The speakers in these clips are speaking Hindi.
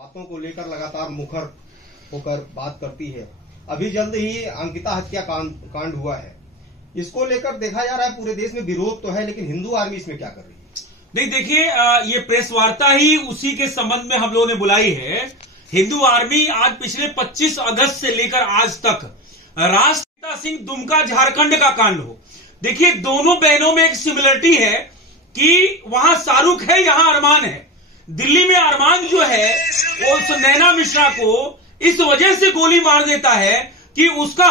बातों को लेकर लगातार मुखर होकर बात करती है। अभी जल्द ही अंकिता हत्या कांड हुआ है, इसको लेकर देखा जा रहा है पूरे देश में विरोध तो है, लेकिन हिंदू आर्मी इसमें क्या कर रही है? नहीं, देखिए, ये प्रेस वार्ता ही उसी के संबंध में हम लोगों ने बुलाई है। हिंदू आर्मी आज पिछले 25 अगस्त से लेकर आज तक राष्ट्रपिता सिंह दुमका झारखंड का कांड हो, देखिए दोनों बहनों में एक सिमिलरिटी है कि वहां शाहरुख है, यहां अरमान है। दिल्ली में अरमान जो है वो उस नैना मिश्रा को इस वजह से गोली मार देता है कि उसका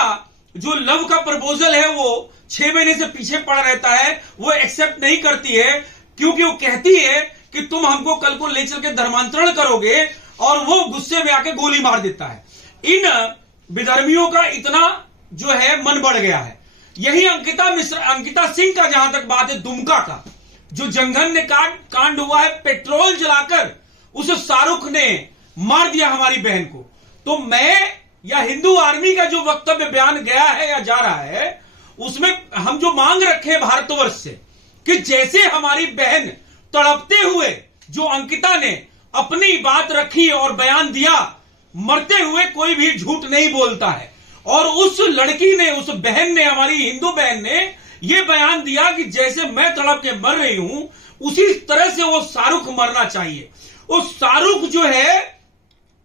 जो लव का प्रपोजल है वो 6 महीने से पीछे पड़ा रहता है, वो एक्सेप्ट नहीं करती है क्योंकि वो कहती है कि तुम हमको कल को ले चल के धर्मांतरण करोगे, और वो गुस्से में आके गोली मार देता है। इन विधर्मियों का इतना जो है मन बढ़ गया है। यही अंकिता सिंह का जहां तक बात है, दुमका का जो जंगल कांड हुआ है, पेट्रोल जलाकर उस शाहरुख ने मार दिया हमारी बहन को। तो मैं या हिंदू आर्मी का जो वक्तव्य बयान गया है या जा रहा है, उसमें हम जो मांग रखे भारतवर्ष से कि जैसे हमारी बहन तड़पते हुए जो अंकिता ने अपनी बात रखी और बयान दिया, मरते हुए कोई भी झूठ नहीं बोलता है, और उस लड़की ने, उस बहन ने, हमारी हिंदू बहन ने ये बयान दिया कि जैसे मैं तड़प के मर रही हूं उसी तरह से वो शाहरुख मरना चाहिए। वो शाहरुख जो है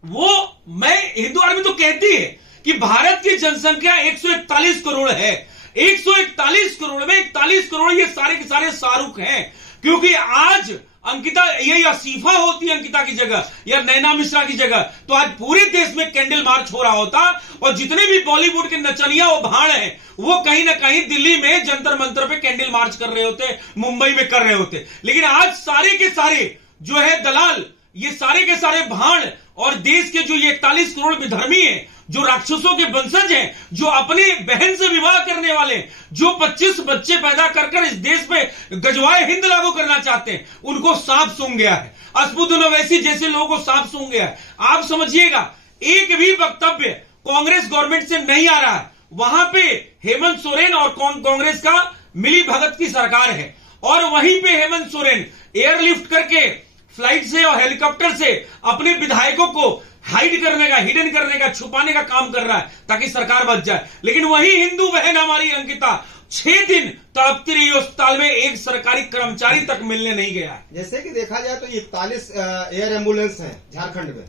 वो, मैं हिंदू आर्मी तो कहती है कि भारत की जनसंख्या 141 करोड़ है, 141 करोड़ में 41 करोड़ ये सारे के सारे शाहरुख हैं। क्योंकि आज अंकिता, ये आसिफा होती अंकिता की जगह या नैना मिश्रा की जगह, तो आज पूरे देश में कैंडल मार्च हो रहा होता, और जितने भी बॉलीवुड के नचनिया वो भाड़ हैं वो कहीं ना कहीं दिल्ली में जंतर मंतर पे कैंडल मार्च कर रहे होते, मुंबई में कर रहे होते। लेकिन आज सारे के सारे जो है दलाल, ये सारे के सारे भाड़ और देश के जो ये 41 करोड़ विधर्मी हैं, जो राक्षसों के वंशज हैं, जो अपनी बहन से विवाह करने वाले, जो 25 बच्चे पैदा कर इस देश में गजवाए हिंद लागू करना चाहते हैं, उनको सांप सूंघ गया है। असदुद्दीन ओवैसी जैसे लोगों को सांप सूंघ गया है। आप समझिएगा, एक भी वक्तव्य कांग्रेस गवर्नमेंट से नहीं आ रहा है। वहां पे हेमंत सोरेन और कांग्रेस का मिली भगत की सरकार है, और वहीं पे हेमंत सोरेन एयरलिफ्ट करके, फ्लाइट से और हेलीकॉप्टर से अपने विधायकों को हिडन करने का, छुपाने का काम कर रहा है ताकि सरकार बच जाए। लेकिन वही हिंदू बहन हमारी अंकिता 6 दिन तड़पती रही अस्पताल में, एक सरकारी कर्मचारी तक मिलने नहीं गया। जैसे कि देखा जाए तो 41 एयर एम्बुलेंस हैं झारखंड में,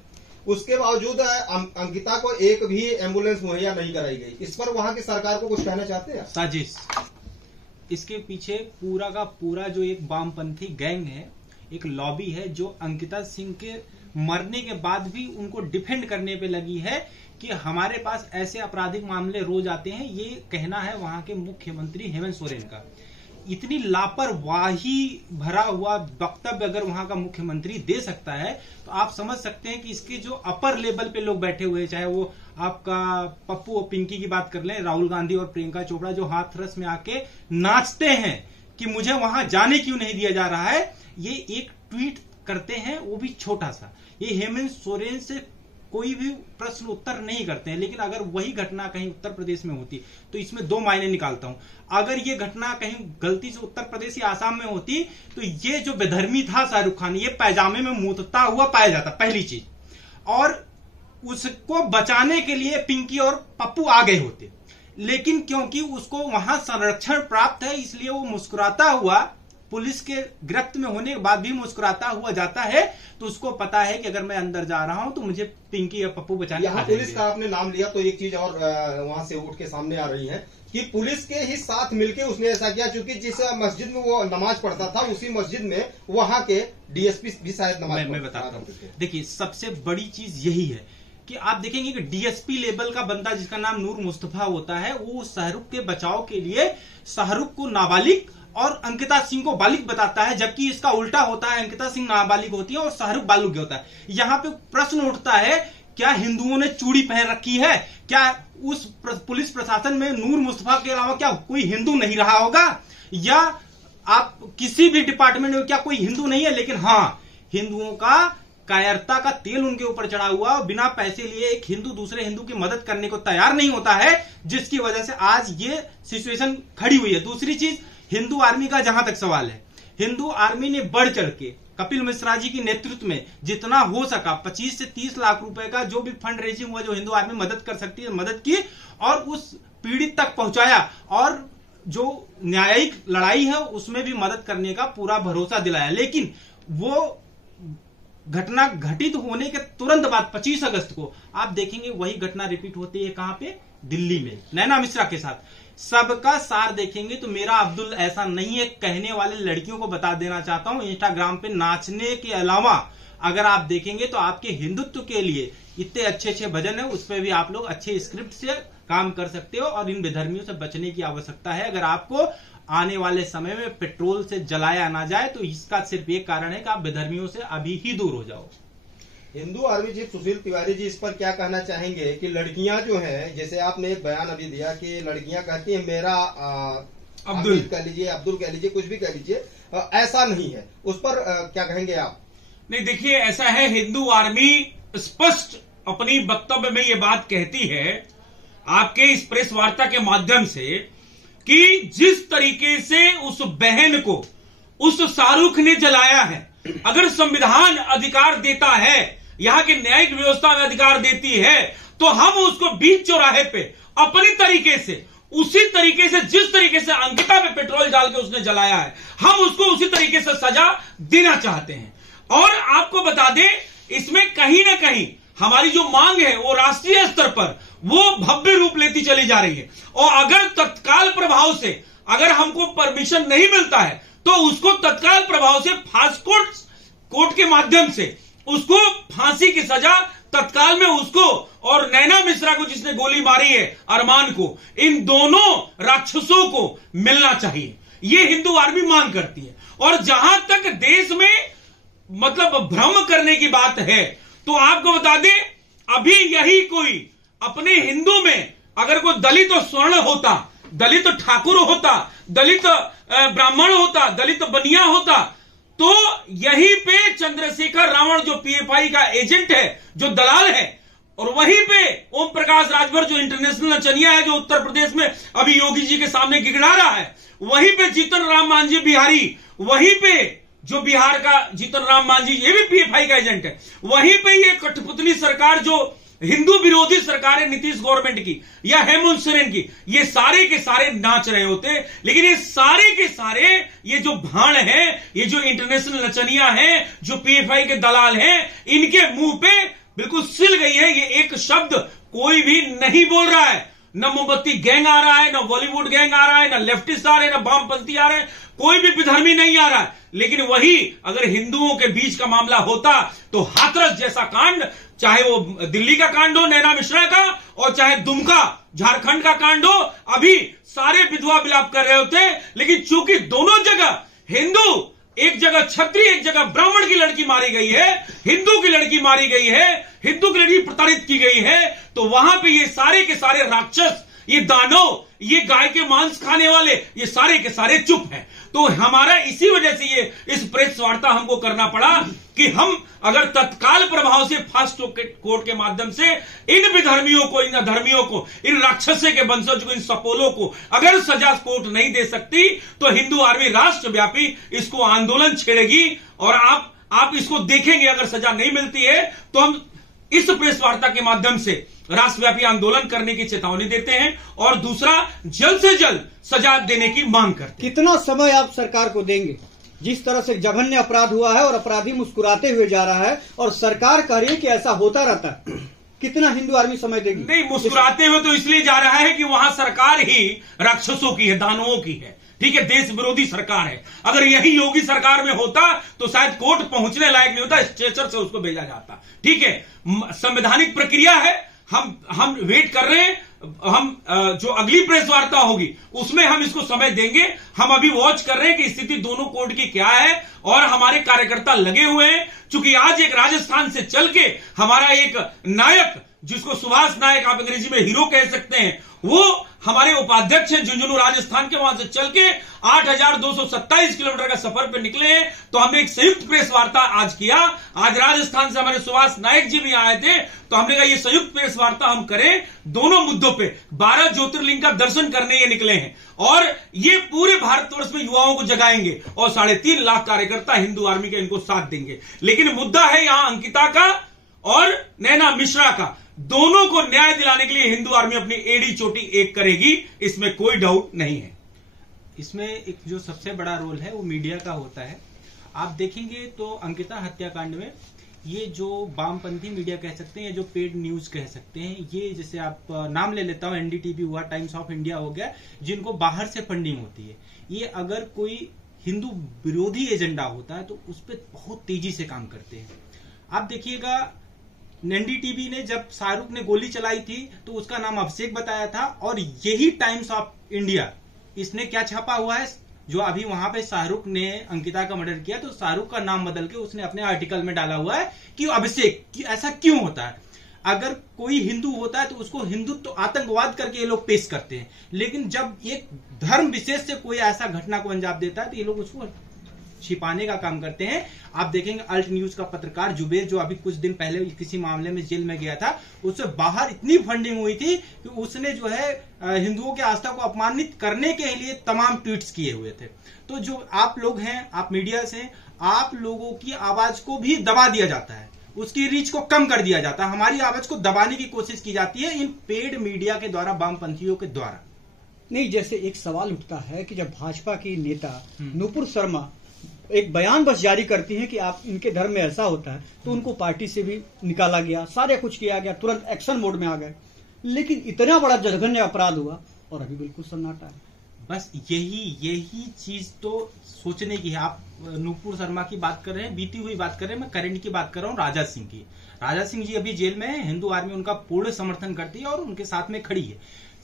उसके बावजूद अंकिता को एक भी एम्बुलेंस मुहैया नहीं कराई गई। इस पर वहां की सरकार को कुछ कहना चाहते हैं? साजिश, इसके पीछे पूरा का पूरा जो एक वामपंथी गैंग है, एक लॉबी है जो अंकिता सिंह के मरने के बाद भी उनको डिफेंड करने पे लगी है कि हमारे पास ऐसे आपराधिक मामले रोज आते हैं। ये कहना है वहां के मुख्यमंत्री हेमंत सोरेन का। इतनी लापरवाही भरा हुआ वक्तव्य अगर वहां का मुख्यमंत्री दे सकता है तो आप समझ सकते हैं कि इसके जो अपर लेवल पे लोग बैठे हुए, चाहे वो आपका पप्पू और पिंकी की बात कर लें, राहुल गांधी और प्रियंका चोपड़ा जो हाथरस में आके नाचते हैं कि मुझे वहां जाने क्यों नहीं दिया जा रहा है, ये एक ट्वीट करते हैं, वो भी छोटा सा। ये हेमंत सोरेन से कोई भी प्रश्न उत्तर नहीं करते हैं। लेकिन अगर वही घटना कहीं उत्तर प्रदेश में होती तो इसमें 2 मायने निकालता हूं। अगर ये घटना कहीं गलती से उत्तर प्रदेश या आसाम में होती तो ये जो बेधर्मी था शाहरुख खान, ये पैजामे में मूतता हुआ पाया जाता, पहली चीज। और उसको बचाने के लिए पिंकी और पप्पू आ गए होते, लेकिन क्योंकि उसको वहां संरक्षण प्राप्त है इसलिए वो मुस्कुराता हुआ, पुलिस के गिरफ्त में होने के बाद भी मुस्कुराता हुआ जाता है। तो उसको पता है कि अगर मैं अंदर जा रहा हूं तो मुझे पिंकी या पप्पू बचाने। यहाँ पुलिस का आपने नाम लिया तो एक चीज और वहां से उठ के सामने आ रही है कि पुलिस के ही साथ मिलके उसने ऐसा किया, क्योंकि जिस मस्जिद में वो नमाज पढ़ता था उसी मस्जिद में वहां के डीएसपी भी शायद नमाज मैं बताता हूँ। देखिए, सबसे बड़ी चीज यही है कि आप देखेंगे कि डीएसपी लेवल का बंदा जिसका नाम नूर मुस्तफा होता है, वो शाहरुख के बचाव के लिए शाहरुख को नाबालिग और अंकिता सिंह को बालिग बताता है, जबकि इसका उल्टा होता है, अंकिता सिंह नाबालिग होती है और शाहरुख बालिग होता है। यहाँ पे प्रश्न उठता है, क्या हिंदुओं ने चूड़ी पहन रखी है? क्या उस पुलिस प्रशासन में नूर मुस्तफा के अलावा क्या कोई हिंदू नहीं रहा होगा? या आप किसी भी डिपार्टमेंट में क्या कोई हिंदू नहीं है? लेकिन हाँ, हिंदुओं का कायरता का तेल उनके ऊपर चढ़ा हुआ, बिना पैसे लिए एक हिंदू दूसरे हिंदू की मदद करने को तैयार नहीं होता है, जिसकी वजह से आज ये सिचुएशन खड़ी हुई है। दूसरी चीज, हिंदू आर्मी का जहां तक सवाल है, हिंदू आर्मी ने बढ़ चढ़ के कपिल मिश्रा जी के नेतृत्व में जितना हो सका 25 से 30 लाख रुपए का जो भी फंड रेजिंग हुआ, जो हिंदू आर्मी मदद कर सकती है मदद की और उस पीड़ित तक पहुंचाया, और जो न्यायिक लड़ाई है उसमें भी मदद करने का पूरा भरोसा दिलाया। लेकिन वो घटना घटित होने के तुरंत बाद 25 अगस्त को आप देखेंगे वही घटना रिपीट होती है। कहां पे? दिल्ली में, नैना मिश्रा के साथ। सबका सार देखेंगे तो मेरा अब्दुल ऐसा नहीं है कहने वाले लड़कियों को बता देना चाहता हूं, इंस्टाग्राम पे नाचने के अलावा अगर आप देखेंगे तो आपके हिंदुत्व के लिए इतने अच्छे अच्छे भजन है, उस पर भी आप लोग अच्छे स्क्रिप्ट से काम कर सकते हो। और इन बेधर्मियों से बचने की आवश्यकता है। अगर आपको आने वाले समय में पेट्रोल से जलाया ना जाए तो इसका सिर्फ एक कारण है कि आप बेधर्मियों से अभी ही दूर हो जाओ। हिंदू आर्मी चीफ सुशील तिवारी जी इस पर क्या कहना चाहेंगे कि लड़कियां जो हैं, जैसे आपने एक बयान अभी दिया कि लड़कियां कहती हैं मेरा अब्दुल कह लीजिए, अब्दुल कह लीजिए, कुछ भी कह लीजिए, ऐसा नहीं है, उस पर क्या कहेंगे आप? नहीं, देखिए ऐसा है, हिंदू आर्मी स्पष्ट अपनी वक्तव्य में ये बात कहती है आपके इस प्रेस वार्ता के माध्यम से कि जिस तरीके से उस बहन को उस शाहरुख ने जलाया है, अगर संविधान अधिकार देता है, यहां की न्यायिक व्यवस्था में अधिकार देती है, तो हम उसको बीच चौराहे पे अपनी तरीके से, उसी तरीके से जिस तरीके से अंकिता पे पेट्रोल डाल के उसने जलाया है, हम उसको उसी तरीके से सजा देना चाहते हैं। और आपको बता दें, इसमें कहीं ना कहीं हमारी जो मांग है वो राष्ट्रीय स्तर पर वो भव्य रूप लेती चली जा रही है। और अगर तत्काल प्रभाव से अगर हमको परमिशन नहीं मिलता है तो उसको तत्काल प्रभाव से फास्ट कोर्ट के माध्यम से उसको फांसी की सजा तत्काल में उसको, और नैना मिश्रा को जिसने गोली मारी है अरमान को, इन दोनों राक्षसों को मिलना चाहिए। ये हिंदू आर्मी मांग करती है। और जहां तक देश में मतलब भ्रम करने की बात है तो आपको बता दें, अभी यही कोई अपने हिंदू में अगर कोई दलित स्वर्ण होता, दलित ठाकुर होता, दलित ब्राह्मण होता, दलित बनिया होता, तो यहीं पे चंद्रशेखर रावण जो पीएफआई का एजेंट है, जो दलाल है, और वहीं पे ओम प्रकाश राजभर जो इंटरनेशनल नचनिया है, जो उत्तर प्रदेश में अभी योगी जी के सामने गिगड़ा रहा है, वहीं पे जीतन राम मांझी बिहारी, वहीं पे जो बिहार का जीतन राम मांझी, ये भी पीएफआई का एजेंट है, वहीं पे ये कठपुतली सरकार जो हिंदू विरोधी सरकार है नीतीश गवर्नमेंट की या हेमंत सोरेन की, ये सारे के सारे नाच रहे होते। लेकिन ये सारे के सारे ये जो भाण है, ये जो इंटरनेशनल नचनिया है, जो पीएफआई के दलाल हैं, इनके मुंह पे बिल्कुल सिल गई है। ये एक शब्द कोई भी नहीं बोल रहा है। न मोमबत्ती गैंग आ रहा है, न बॉलीवुड गैंग आ रहा है, न लेफ्टिस्ट आ रहे हैं, न वामपंथी आ रहे हैं, कोई भी विधर्मी नहीं आ रहा है। लेकिन वही अगर हिंदुओं के बीच का मामला होता तो हाथरस जैसा कांड, चाहे वो दिल्ली का कांड हो नैना मिश्रा का, और चाहे दुमका झारखंड का कांड हो, अभी सारे विधवा विलाप कर रहे होते। लेकिन चूंकि दोनों जगह हिंदू, एक जगह क्षत्रिय, एक जगह ब्राह्मण की लड़की मारी गई है, हिंदू की लड़की मारी गई है, हिंदू की लड़की प्रताड़ित की गई है, तो वहां पे ये सारे के सारे राक्षस, ये दानव, ये गाय के मांस खाने वाले, ये सारे के सारे चुप हैं। तो हमारा इसी वजह से ये इस प्रेस वार्ता हमको करना पड़ा कि हम अगर तत्काल प्रभाव से फास्ट कोर्ट के माध्यम से इन विधर्मियों को, इन अधर्मियों को, इन राक्षसे के वंशज को, इन सपोलों को अगर सजा कोर्ट नहीं दे सकती तो हिंदू आर्मी राष्ट्रव्यापी इसको आंदोलन छेड़ेगी। और आप इसको देखेंगे, अगर सजा नहीं मिलती है तो हम इस प्रेस वार्ता के माध्यम से राष्ट्रव्यापी आंदोलन करने की चेतावनी देते हैं और दूसरा, जल्द से जल्द सजा देने की मांग करते हैं। कितना समय आप सरकार को देंगे? जिस तरह से जघन्य अपराध हुआ है और अपराधी मुस्कुराते हुए जा रहा है और सरकार कह रही है कि ऐसा होता रहता है, कितना हिंदू आर्मी समय देगी? नहीं, मुस्कुराते हुए तो इसलिए जा रहा है कि वहां सरकार ही राक्षसों की है, दानवों की है, ठीक है, देश विरोधी सरकार है। अगर यही योगी सरकार में होता तो शायद कोर्ट पहुंचने लायक नहीं होता, स्ट्रेचर से उसको भेजा जाता। ठीक है, संवैधानिक प्रक्रिया है, हम वेट कर रहे हैं। हम जो अगली प्रेस वार्ता होगी उसमें हम इसको समय देंगे। हम अभी वॉच कर रहे हैं कि स्थिति दोनों कोर्ट की क्या है और हमारे कार्यकर्ता लगे हुए हैं चूंकि आज एक राजस्थान से चल के हमारा एक नायक, जिसको सुभाष नायक आप अंग्रेजी में हीरो कह सकते हैं, वो हमारे उपाध्यक्ष हैं झुंझुनू राजस्थान के, वहां से चल के 8,227 किलोमीटर का सफर पे निकले हैं। तो हमने एक संयुक्त प्रेस वार्ता आज किया। आज राजस्थान से हमारे सुभाष नायक जी भी आए थे, तो हमने कहा ये संयुक्त प्रेस वार्ता हम करें दोनों मुद्दों पे। 12 ज्योतिर्लिंग का दर्शन करने ये निकले हैं और ये पूरे भारतवर्ष में युवाओं को जगाएंगे और 3.5 लाख कार्यकर्ता हिंदू आर्मी के इनको साथ देंगे। लेकिन मुद्दा है यहां अंकिता का और नैना मिश्रा का। दोनों को न्याय दिलाने के लिए हिंदू आर्मी अपनी एड़ी चोटी एक करेगी, इसमें कोई डाउट नहीं है। इसमें एक जो सबसे बड़ा रोल है वो मीडिया का होता है। आप देखेंगे तो अंकिता हत्याकांड में ये जो वामपंथी मीडिया कह सकते हैं या जो पेड न्यूज कह सकते हैं, ये जैसे आप नाम ले लेता हूं, एनडीटीवी हुआ, टाइम्स ऑफ इंडिया हो गया, जिनको बाहर से फंडिंग होती है, ये अगर कोई हिंदू विरोधी एजेंडा होता है तो उस पर बहुत तेजी से काम करते हैं। आप देखिएगा एनडीटीवी ने जब शाहरुख ने गोली चलाई थी तो उसका नाम अभिषेक बताया था, और यही टाइम्स ऑफ इंडिया इसने क्या छापा हुआ है, जो अभी वहां पे शाहरुख ने अंकिता का मर्डर किया तो शाहरुख का नाम बदल के उसने अपने आर्टिकल में डाला हुआ है कि अभिषेक, कि ऐसा क्यों होता है। अगर कोई हिंदू होता है तो उसको हिंदुत्व तो आतंकवाद करके ये लोग पेश करते हैं, लेकिन जब एक धर्म विशेष से कोई ऐसा घटना को अंजाम देता है तो ये लोग उसको छिपाने का काम करते हैं। आप देखेंगे अल्ट न्यूज का पत्रकार जुबेर, जो अभी कुछ दिन पहले किसी मामले में जेल में गया था, उससे बाहर इतनी फंडिंग हुई थी कि उसने जो है हिंदुओं के आस्था को अपमानित करने के लिए तमाम ट्वीट्स किए हुए थे। तो जो आप लोग हैं, आप मीडिया से, आप लोगों की आवाज को भी दबा दिया जाता है, उसकी रीच को कम कर दिया जाता है, हमारी आवाज को दबाने की कोशिश की जाती है इन पेड मीडिया के द्वारा, वामपंथियों के द्वारा। नहीं, जैसे एक सवाल उठता है कि जब भाजपा की नेता नुपुर शर्मा एक बयान बस जारी करती हैं कि आप इनके धर्म में ऐसा होता है, तो उनको पार्टी से भी निकाला गया, सारे कुछ किया गया, तुरंत एक्शन मोड में आ गए, लेकिन इतना बड़ा जघन्य अपराध हुआ और अभी बिल्कुल सन्नाटा है। बस यही चीज तो सोचने की है। आप नुपुर शर्मा की बात कर रहे हैं, बीती हुई बात कर रहे हैं, मैं करंट की बात कर रहा हूँ, राजा सिंह की। राजा सिंह जी अभी जेल में है, हिंदू आर्मी उनका पूर्ण समर्थन करती है और उनके साथ में खड़ी है।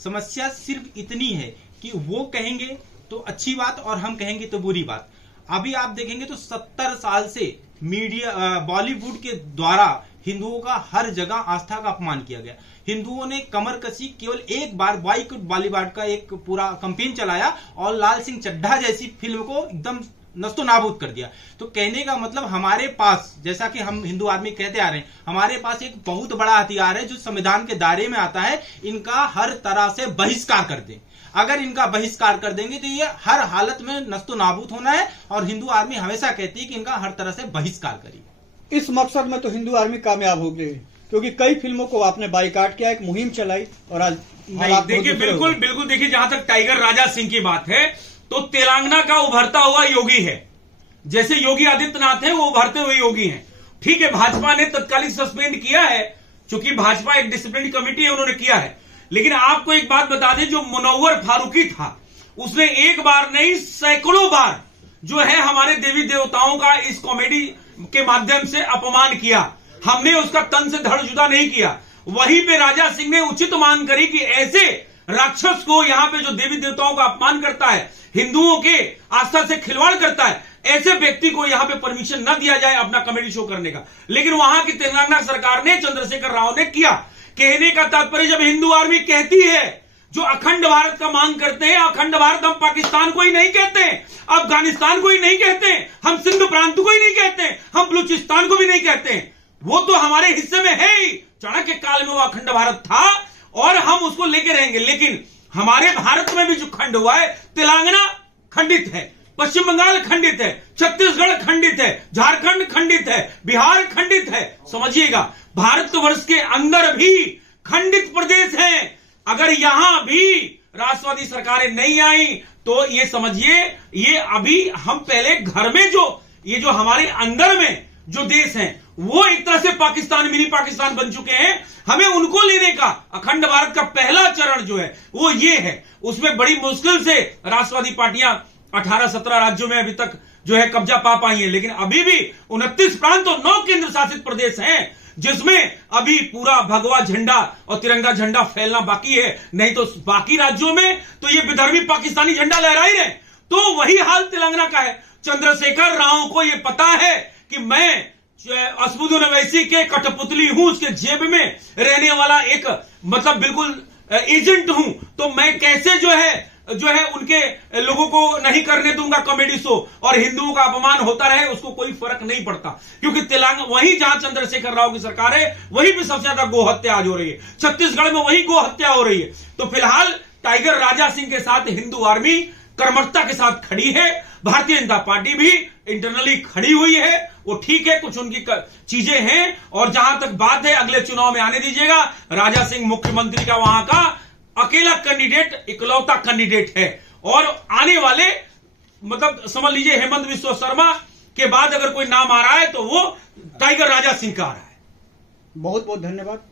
समस्या सिर्फ इतनी है कि वो कहेंगे तो अच्छी बात और हम कहेंगे तो बुरी बात। अभी आप देखेंगे तो 70 साल से मीडिया, बॉलीवुड के द्वारा हिंदुओं का हर जगह आस्था का अपमान किया गया। हिंदुओं ने कमर कसी, केवल एक बार बॉयकॉट बॉलीवुड का एक पूरा कैंपेन चलाया और लाल सिंह चड्ढा जैसी फिल्म को एकदम नस्तो नाबूद कर दिया। तो कहने का मतलब हमारे पास, जैसा कि हम हिंदू आर्मी कहते आ रहे हैं, हमारे पास एक बहुत बड़ा हथियार है जो संविधान के दायरे में आता है, इनका हर तरह से बहिष्कार कर दें। अगर इनका बहिष्कार कर देंगे तो ये हर हालत में नस्तो नाबूद होना है, और हिंदू आर्मी हमेशा कहती है कि इनका हर तरह से बहिष्कार करिए। इस मकसद में तो हिंदू आर्मी कामयाब हो गई, क्योंकि कई फिल्मों को आपने बाइकाट किया, एक मुहिम चलाई, और आज देखिए बिल्कुल देखिए, जहां तक टाइगर राजा सिंह की बात है तो तेलंगाना का उभरता हुआ योगी है, जैसे योगी आदित्यनाथ है वो उभरते हुए योगी हैं। ठीक है, भाजपा ने तत्कालिक सस्पेंड किया है, क्योंकि भाजपा एक डिसिप्लिन कमेटी है, उन्होंने किया है। लेकिन आपको एक बात बता दें, जो मुनव्वर फारूकी था उसने एक बार नहीं सैकड़ों बार जो है हमारे देवी देवताओं का इस कॉमेडी के माध्यम से अपमान किया। हमने उसका तन से धड़ जुदा नहीं किया। वहीं पे राजा सिंह ने उचित मांग करी कि ऐसे राक्षस को, यहां पे जो देवी देवताओं का अपमान करता है, हिंदुओं के आस्था से खिलवाड़ करता है, ऐसे व्यक्ति को यहां पे परमिशन न दिया जाए अपना कॉमेडी शो करने का। लेकिन वहां की तेलंगाना सरकार ने, चंद्रशेखर राव ने किया। कहने का तात्पर्य, जब हिंदू आर्मी कहती है, जो अखंड भारत का मांग करते हैं, अखंड भारत हम पाकिस्तान को ही नहीं कहते, अफगानिस्तान को ही नहीं कहते, हम सिंध प्रांत को ही नहीं कहते, हम बलूचिस्तान को भी नहीं कहते, वो तो हमारे हिस्से में है ही। चाणक्य काल में वो अखंड भारत था और हम उसको लेके रहेंगे। लेकिन हमारे भारत में भी जो खंड हुआ है, तेलंगाना खंडित है, पश्चिम बंगाल खंडित है, छत्तीसगढ़ खंडित है, झारखंड खंडित है, बिहार खंडित है। समझिएगा, भारतवर्ष के अंदर भी खंडित प्रदेश हैं। अगर यहां भी राष्ट्रवादी सरकारें नहीं आई तो ये समझिए, ये अभी हम पहले घर में ये जो हमारे अंदर में जो देश हैं, वो एक तरह से पाकिस्तान, मिनी पाकिस्तान बन चुके हैं। हमें उनको लेने का, अखंड भारत का पहला चरण जो है वो ये है। उसमें बड़ी मुश्किल से राष्ट्रवादी पार्टियां 18-17 राज्यों में अभी तक जो है कब्जा पा पाई है। लेकिन अभी भी 29 प्रांत और 9 केंद्र शासित प्रदेश हैं, जिसमें अभी पूरा भगवा झंडा और तिरंगा झंडा फैलना बाकी है। नहीं तो बाकी राज्यों में तो ये विदर्भी पाकिस्तानी झंडा लहरा ही रहे। तो वही हाल तेलंगाना का है। चंद्रशेखर राव को ये पता है कि मैं असदुद्दीन ओवैसी के कठपुतली हूं, उसके जेब में रहने वाला एक मतलब बिल्कुल एजेंट हूं, तो मैं कैसे जो है उनके लोगों को नहीं करने दूंगा कॉमेडी शो और हिंदुओं का अपमान होता रहे, उसको कोई फर्क नहीं पड़ता। क्योंकि तेलंगाना वहीं जहां चंद्रशेखर राव की सरकार है वहीं भी सबसे ज्यादा गो हत्या आज हो रही है, छत्तीसगढ़ में वहीं गो हत्या हो रही है। तो फिलहाल टाइगर राजा सिंह के साथ हिंदू आर्मी कर्मठता के साथ खड़ी है, भारतीय जनता पार्टी भी इंटरनली खड़ी हुई है, वो ठीक है, कुछ उनकी चीजें हैं। और जहां तक बात है अगले चुनाव में आने दीजिएगा, राजा सिंह मुख्यमंत्री का वहां का अकेला कैंडिडेट, इकलौता कैंडिडेट है। और आने वाले मतलब समझ लीजिए हेमंत बिस्वा शर्मा के बाद अगर कोई नाम आ रहा है तो वो टाइगर राजा सिंह का आ रहा है। बहुत बहुत धन्यवाद।